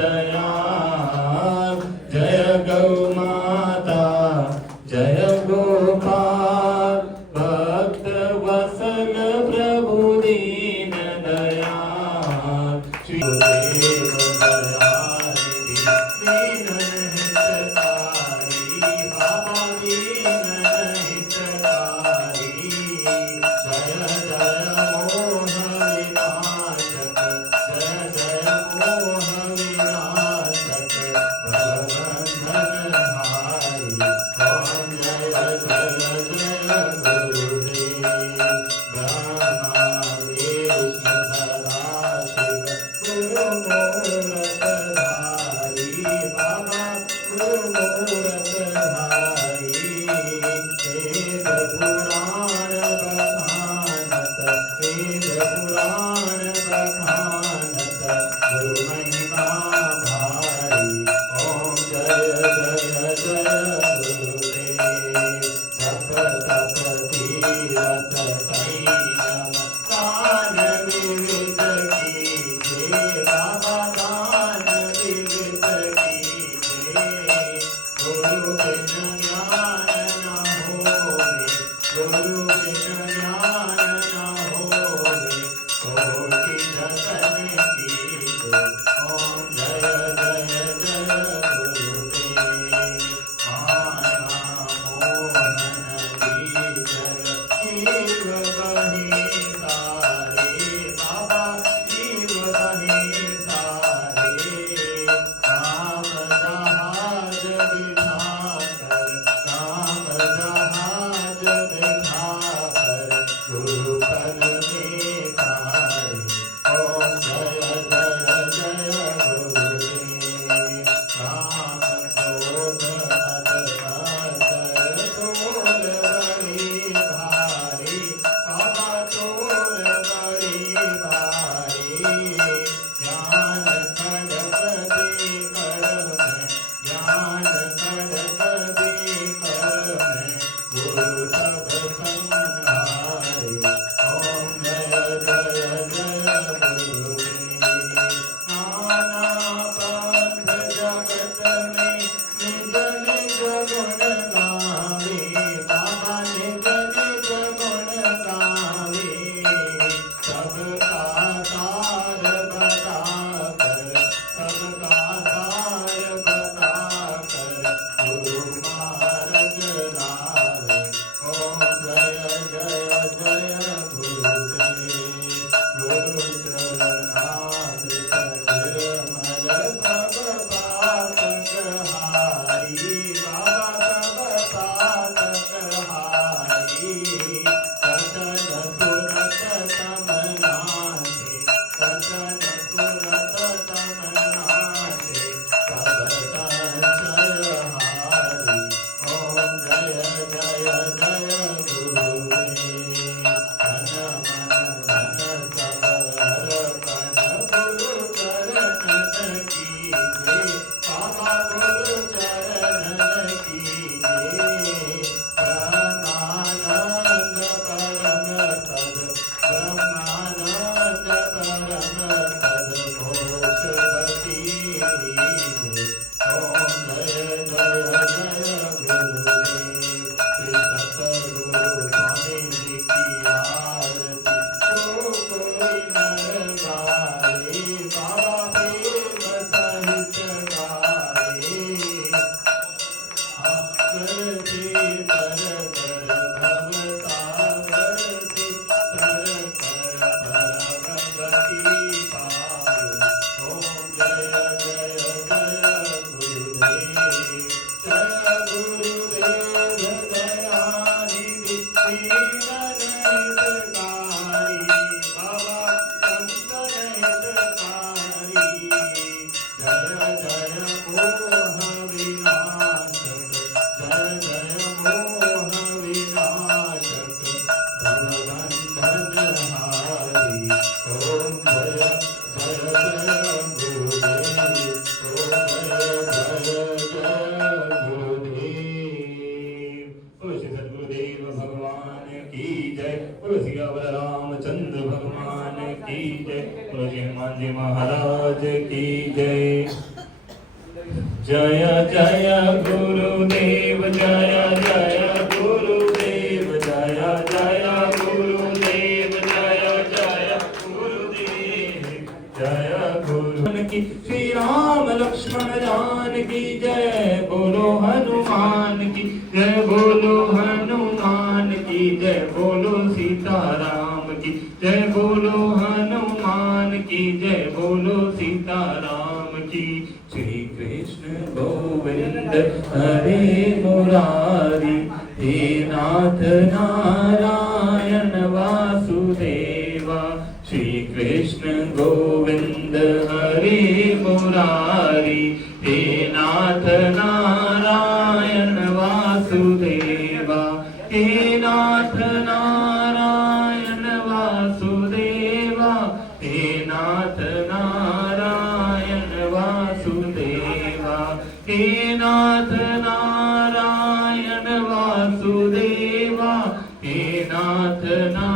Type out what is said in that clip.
दयाल जय गौ माता जय गोपाल भक्त वसल प्रभु दीन दयाल श्री देव दयानिधि दीन हितकारी बाबा दीन हितकारी जय जय मोह विनाशक जय जय मोह विनाशक भवबंधन जय जय गुरुदेव जय जय गुरुदेव जय जय गुरुदेव जय जय गुरुदेव जय गुरु की श्री राम लक्ष्मण जानकी जय बोलो हनुमान की जय बोलो हनुमान की जय बोलो सीताराम की जय बोलो हनुमान की जय बोलो सीताराम की श्री कृष्ण गोविंद हरे मुरारी हे नाथ नारायण वासुदेवा श्री कृष्ण गोविंद हरे मुरारी हे नाथ नारायण वासुदेवा हे नाथ नारायण वासुदेवा हे नाथ नारायण वासुदेवा हे नाथ नारायण वासुदेवा हे नाथ नारायण